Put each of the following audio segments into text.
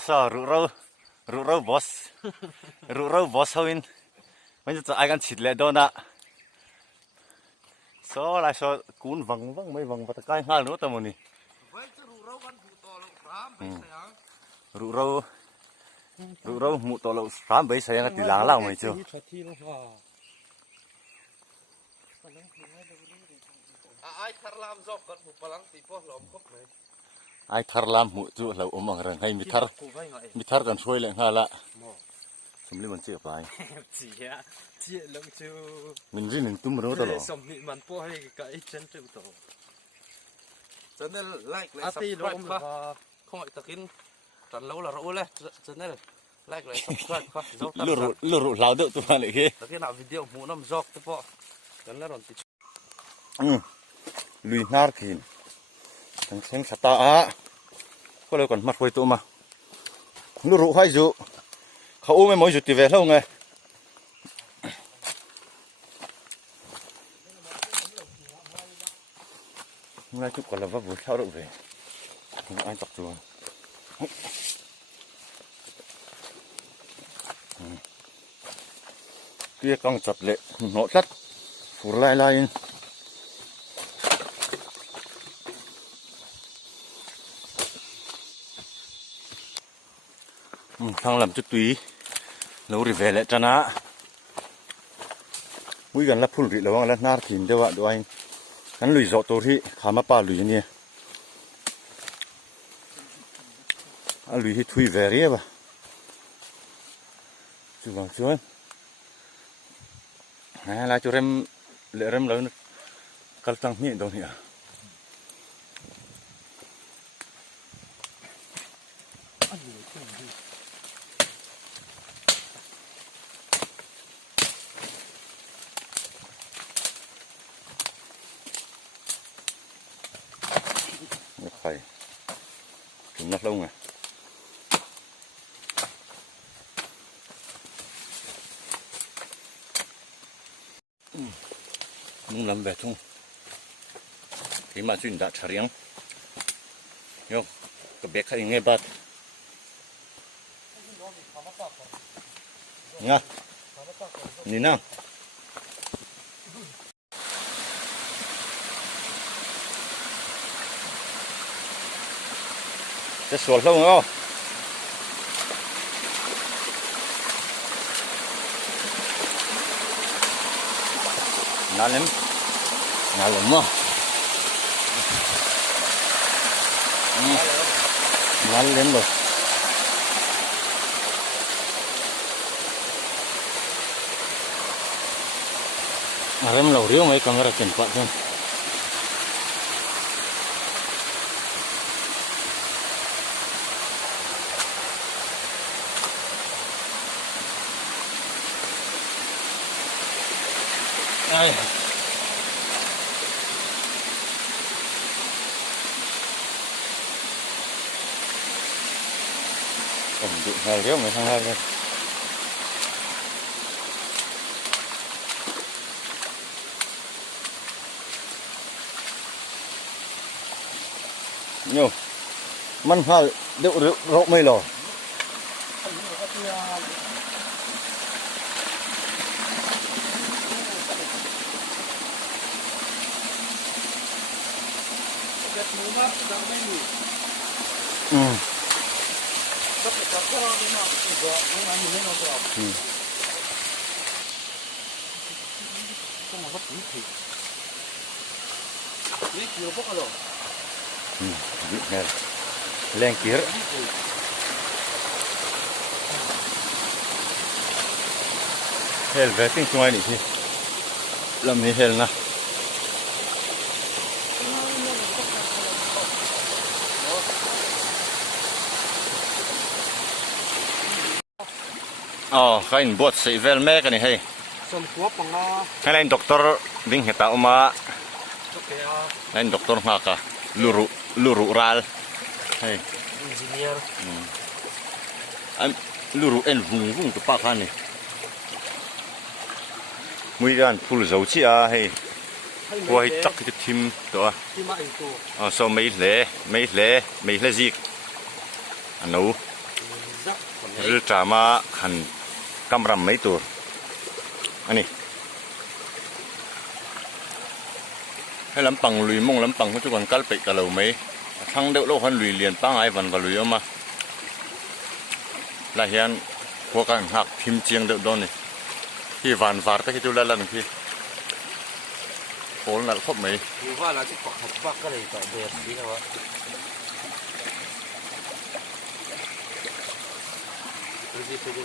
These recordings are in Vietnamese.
so rủ râu boss rủ râu boss thôi bây giờ ai gan chít lẹ đó nè so lại so cuốn vòng mấy vòng và cái hai nữa tao muốn đi rủ râu mụ to lậu phám bấy say thì láng lao mày chưa ai thar lam mụ chu lậu mang răng hay mi tharกันช่วยเลยฮะละสมริมันเจ็บไปchị lông chú mình riêng mình tum rồi đó sầm nịมันpoให้cái chân chịu tổ cho nên like lại subscribe khoa không phải thực hiện trận lâu là rỗ lên cho nên like lại subscribe khoa luru lao được tụi bạn lại kia thực hiện nào video muốn làm giọt thế po cho nên là lùi nار kìn thằng xem sạt ta có lời còn mặt quay tụi mà luru hay dụเขาไม่มองจุดที่เวลาไงngay chút còn là vấp vừa theo được về anh tập chuồng kia con chặt lệ nổ đất phủ lai lai thằng làm chút túy lâu rồi về lại cho nó mỗi gần là phun rỉ lâu là nار thìn cho bạn đồ anh hắn lùi dọ tổ thị khá mà pa lùi như lùi thì thui về đi bà chú bằng chú em này là chú em lệ em lớn cắt tăng nhịn đâu nhỉ phải chúng nó lông à muốn làm về chung thì mà chuyện đã trả riêng yo cái bé khai nghe bát nha nhìn nào cái sổ lông không nál lắm mà nál lắm rồi rem lâu riêu mấy camera trên quạt luôn ai cầm điện thoại riêu mấy thằng hai này nhiều măn hai điệu rộng mấy lò lên kia hel về tiếng ngoài này thì làm gì hel na cái anh bớt sĩ vel mẹ cái này hay cái anh doctor đinh hiện tại mà anh doctor ngạc à luru ral hay engineer anh luru en vùng cái bác này mấy đàn phun dầu chi à hay quay chắc cái tim đó so mấy lẻ gì anh nấu หรือจะมาหันกำรำไม่ตัวอันนี้ให้ลำปังลุยมงลำปังเขาจะกันกัลไปกับเราไหมทั้งเด็กโลกหันลุยเรียนปังไอ้วันก็ลุยออกมาแล้วเห็นพวกกันหักพิมพ์เจียงเด็กโดนนี่ที่วันวาร์ตที่จุฬาลังพี่โผล่หนักครบไหม อยู่ว่าเราที่เกาะหัดฟักก็เลยเกาะเบียร์นี่นะวะดูสิดูดิ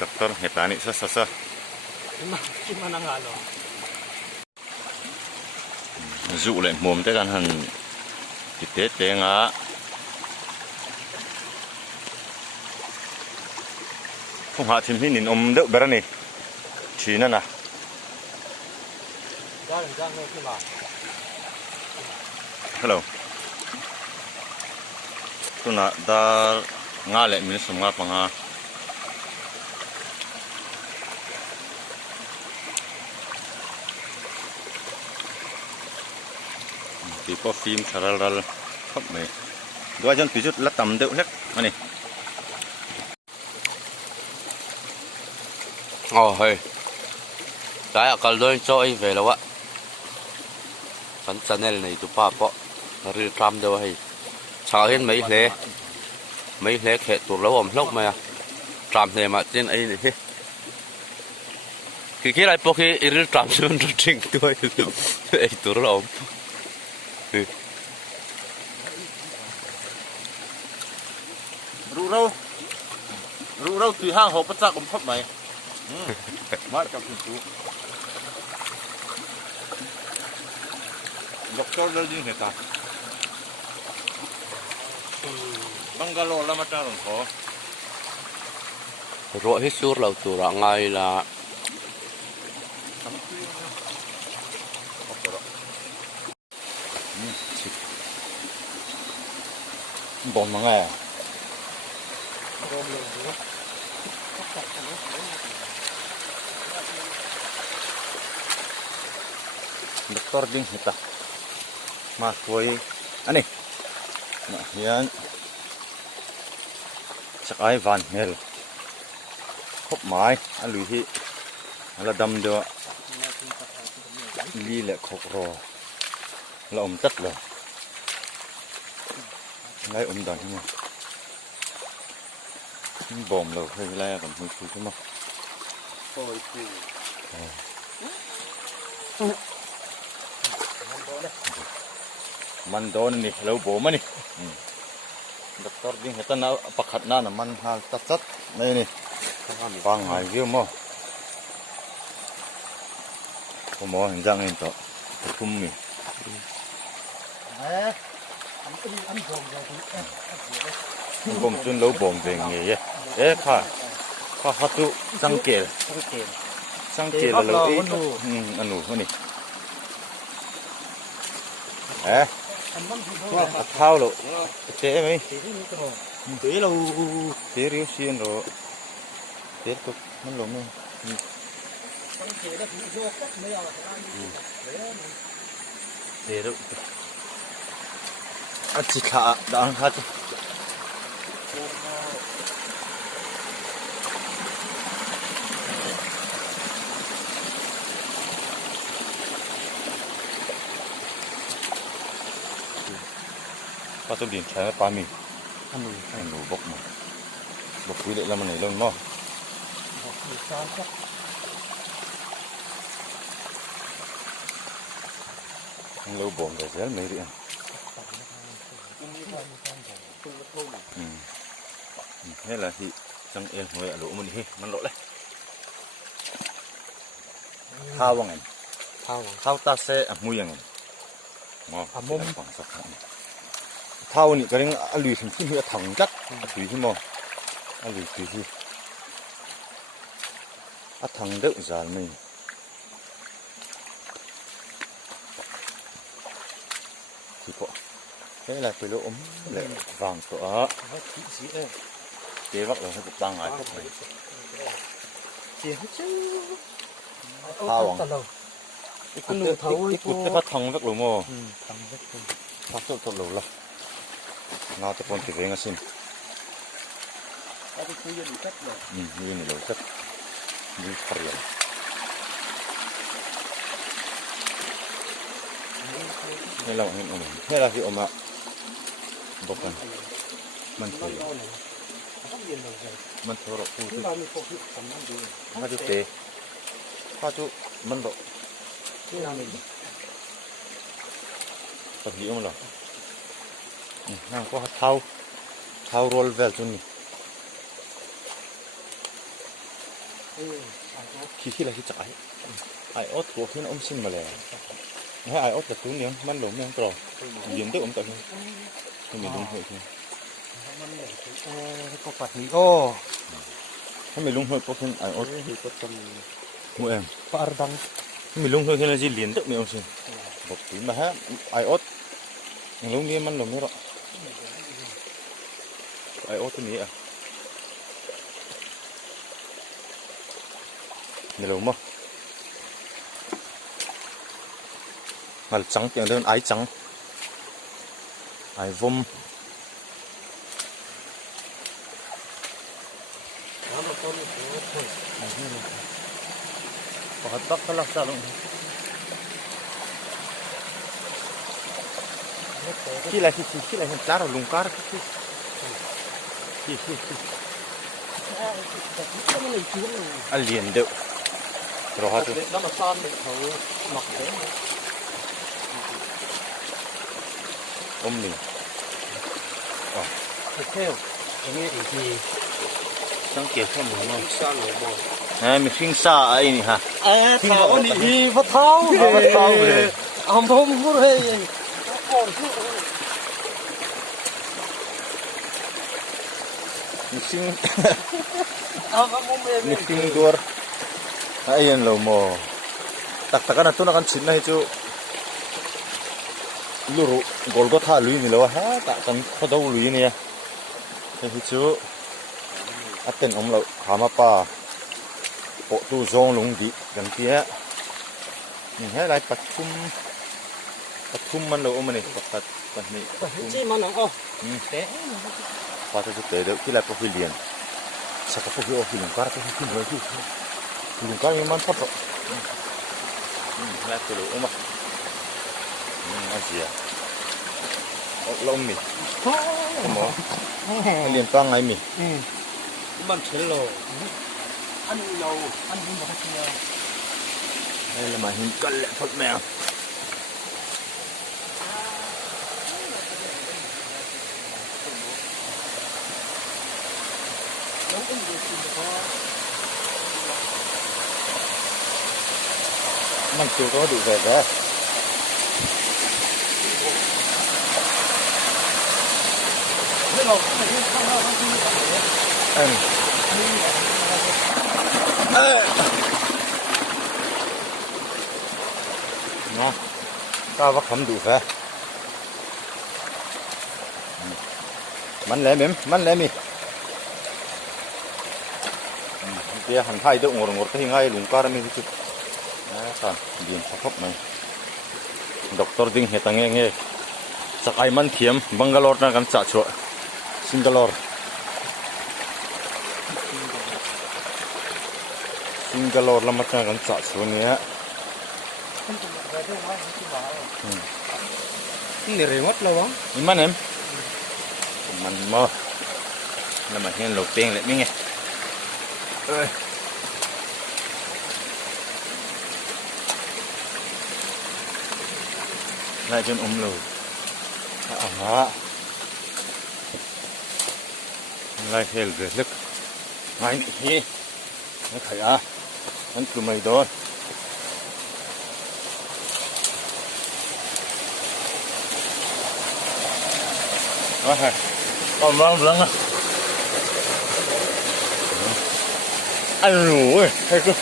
ด็อกเตอร์เหตุการณ์นี้ซะ Cuma nang halo. จู่เลยมุมแต่กันหันติดเตะเตงอ่ะผมหาทีมที่นินอมเด็กแบบนี้ชีนั่นนะ Jangan nanti lah. Hello ตัวน่ะดาร์งาเล่มีสมงาปังอ่ะตีพอฟิล์มชาร์ลครับไหมดูว่าจนปีจุดละต่ำเด็กเล็กอันนี้ Ồ hơi cái ở cần đôi cho ấy về là vậy phần channel này tụi ba bỏ rư trăm đâu hay chờ hết mấy lẽ khệ tụi lâu ẩm lốc mà trăm này mà trên ấy này khi lại bỏ khi rư trăm xuống rư trình tôi ấy tụi lâu rủ râu tùy hang hộp bắt ra cũng thấp mày mát trong kinh chú đọc cho đơn như thế ta bungalow là mặt trăng khó rồi hết suốt lâu tụi ra ngay là bồn mà nghe doktor ding kita mas boy ani nah yan sakai van mel hop mai alui hi ala dam do li le khok ro la tất rồi lấy đòn mà bồm rồi hơi le còn hơi cùi chứ mà man don ni lâu bố mà ni doktor ding heta na pakhat na man hal tat này ni bang hai view mo ko mo hinjang en to thum mi bom chun lâu bom về nghề ê kha tu sang kề là lâu ấy anh nụ thôi nè ê thao lộ thế mấy thế lâu thế riêu xiên rồi thế tục nó lủng luôn thế đâu chỉ cả đang hát bắt đầu điện trái ba mì ăn nụ bốc mà bốc quý lệ làm này lên mò ăn lâu bồn để dễ mấy điện thế là thì trong em người ở lỗ mình điมันlỗ đấy thao bằng này thao ta sẽ mui bằng này mò bằng sọc thaoนี่ก็เรื่องอลุยถึงที่มีถังจัดถุยที่มออลุยถุยที่ถังเด็กจานไม่ที่ก็thế là từ lỗ lại vàng cửa chế vắt rồi nó cũng đang ngại khúc này thao bằng cái cụt phát thằng vắt lỗ mò phát sốt thật lỗ là nào tập con chỉ về ngay xin Tapi kuya di kat loh. Ini loh set. Ini keren. Ini lah ini om. Ini lah si om mak. Bukan. Mantul. Apa dia loh saya? Mantul rok Ini putih. kami fokus sama dia. Maju teh. Maju mantul. Ini kami. Tapi om lah. Nah, có thau roll về cho nhỉ. Khi là khi chạy, ai ớt của khi nó ông xin mà lè, hay ai ớt là tú niếng, man lủng niếng trò, diễn được ông tự nhiên, thì mình lung hội thì, Có phạt gì? Ô, hay mình lung hội có khi ai ớt thì có tầm mua em, phạt đăng. mình lung hội khi là gì liền được mình ông xin, một tí mà ha, ai ớt, lung niếng man lủng niếng rồi, ai ớt cái gì à? Này là mà ngල් trắng tiếng lên ái trắng ái vum có tóc cái lắc ra luôn khi lại hiện lá rồi lùng cá khi ăn liền được rồi hết rồi Nó mà son thì thử mặc thế. ôm mình Thịt theo. Ini thì trắng kiểu không muốn không son rồi bò. à mình sinh xa ấy nè ha Thảo đi bắt tháo. bắt tháo về. Ông không có đây. mình sinh Ông không mê. mình sinh đuổi ai yên lâu mò tak takan itu nak sin na itu luru Golgotha lui ni lo ha tak kan phodau lui ni ya itu aten om lo khama pa po tu zong lung di kan tia ni hai lai pathum man lo om ni pakat ni Chi mà nó ô. Té. pa tu te de kila ko filian saka ko hi o filin kar ko hi no hi lung kar man pa to lai ko lo om Asia lông mì mỏ liền toang ngay mì Bạn chế lồ. Ăn lâu, ăn không có nhiều. đây là màn hình cân lệ phật mèo mình chưa có đủ về đó nó tao bắt không đủ về mắn lẽ mi kia hành thay được ngồi cái ngay lùng ca mi chút kan din thakop mai doctor ding hetang nge sakai man thiam Bangalore na kan cha chu Singalore lamat na kan cha chu nia Ini rewat lah bang. iman em man mo na ma hen lo peng le mi nge lại chân ôm lù lại hel về lực ngay hi nó thấy à anh cứ mày đó hay còn vang lắm à anh ngủ ơi hay cứ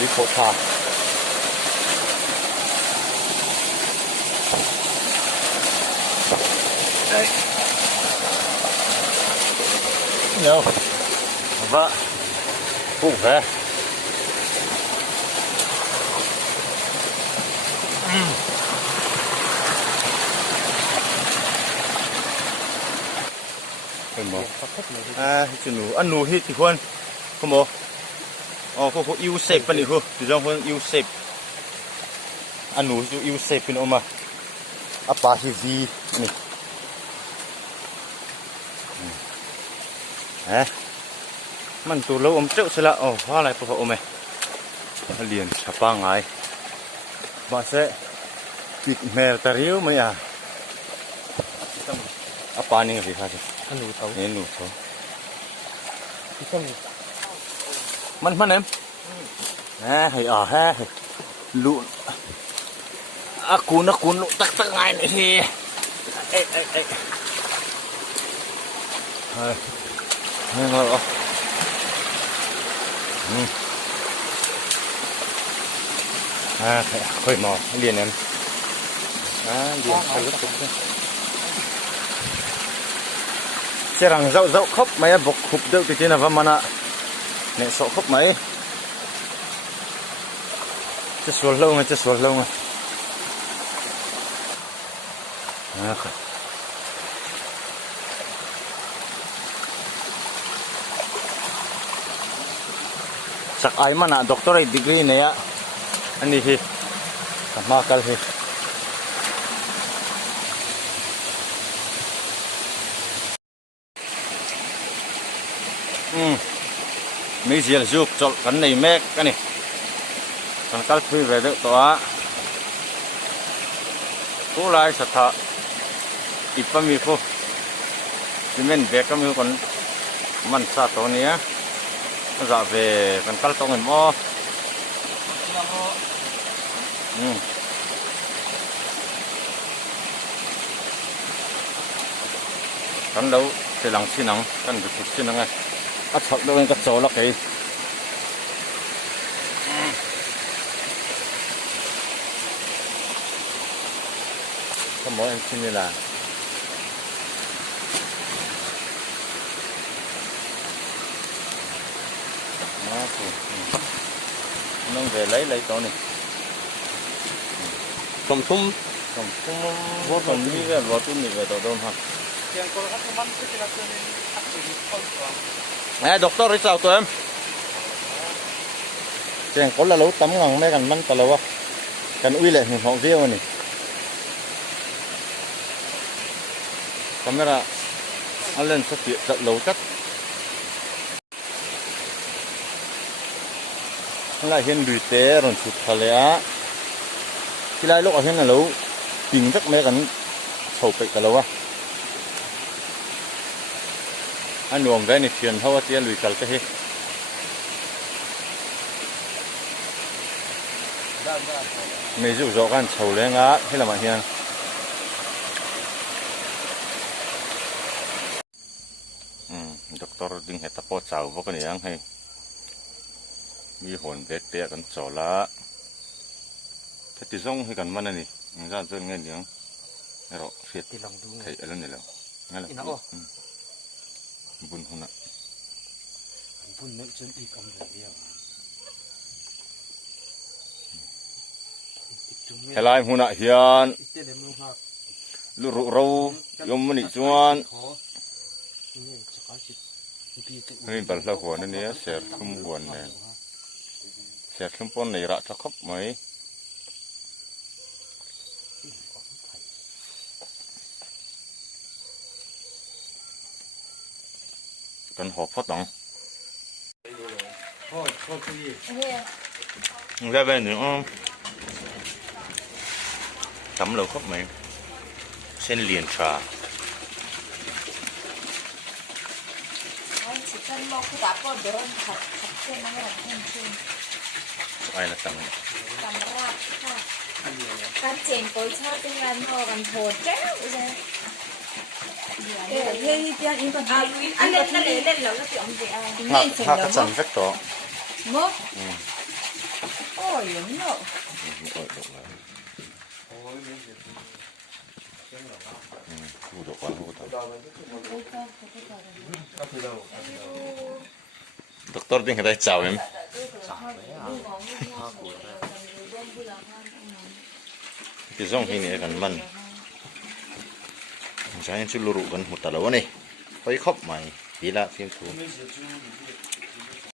đi khổ thà nhiều vợ phụ về เป็นบ่ ก็พบเลย จุนูอันนูที่ที่ควรคุณบ่อ๋อพวกอิวเซปปนี่คือที่จังคนอิวเซปอันนูที่อิวเซปเป็นออกมาอะปาฮิวีนี่มันตัวเราเจ้าสิละอ๋อเพราะอะไรเพราะอะไรเรียนชะปังไงมาเสะปิดเมลตาริวมั้ยอ่ะอะปานี่สิครับ อันหนูเตา นี่หนูเขา ที่ต้อง มันเอ็มให้ลุอากูนลุตักไงนี่เอ้เฮ้ยเราค่อยมาเรียนเอ็มเรียนไปรู้สึกเจ้าหลังเจ้าครบไหมบอกขุบเดือดจริงๆนะว่ามันอะเนี่ยสอบครบไหมจะสวดลงจะสวดลงนะครับสักไอ้มันอะด็อกเตอร์ดีกรีเนี่ยอันนี้ที่มาคัลที่มีเสียจุกจอกันในแม็กกันนี่กันกัลฟี่ไปด้วยตัวผู้ลายสถาอีปมีผู้ที่เม่นเบกก็มีคนมันซาตัวนี้จะไปกันกัลตรงนี้มั้งกันเราเสียหลังชิ้นหนังกันดูชิ้นหนังไงอัดช็อตด้วยกันโซ่ละกี่ก็มองอันชิ้นนี้ละน้องvề lấyตัวนี้ต้มทุ่ม ว่าตอนนี้ก็ว่าตุ้มนี่ก็ตัวโดนหัก เสียงคนเขามันก็จะรับเงินอักษรคนตัว ด็อกเตอร์ริซาวตัวเอ็มเจ้าคนละรู้ตั้มงังไม่กันมันตลอดวะกันอุ้ยเลยหนึ่งของเดียวนี่kamera alen sa ti sa lo tat la hian lui te ron chut khale a kilai lok a hian lo ping tak me kan chho pe ka lo wa anuam ve ni thian hawa tia lui kal te hi me ju zo kan chho le nga helama hian doctor ding heta po chau bo kan yang hei mi hon bek te kan chola thati zong hi kan manani nga zon ngen yang ero fiat ti long du thei alon ni lo ngala ina o bun huna bun me chun i kam le dia helai huna hian ite le mu ha lu ru ro yom mani chuanนี่บัลลังก์หัวนี่เสียขึ้นบนเนี่ยเสียขึ้นบนในระดับครับไหมกันหอบพัดหนังมึงได้ไปหนึ่งอ๋อทำเราครับไหมเส้นเลียนชาไอ้ละตังสำหรับค่ะการเจนโกยชอบเป็นการพอกันโผล่แก้วเลยเฮ้ยเจ้าอินก่อนอันเล่นนั่นเล่นแล้วก็จะเอาไปเอาเล่นเสร็จแล้วมั้งมั้งโอ้ยยังเนาะพูดออกมาพูดออกด็อกเตอร์ดิ้งได้จ้าวมั้ย ที่ซ่องที่นี่กันมันใช้ชุลรุกันหมดแต่ละวันนี่ไปครบใหม่ปีละเพียงถูก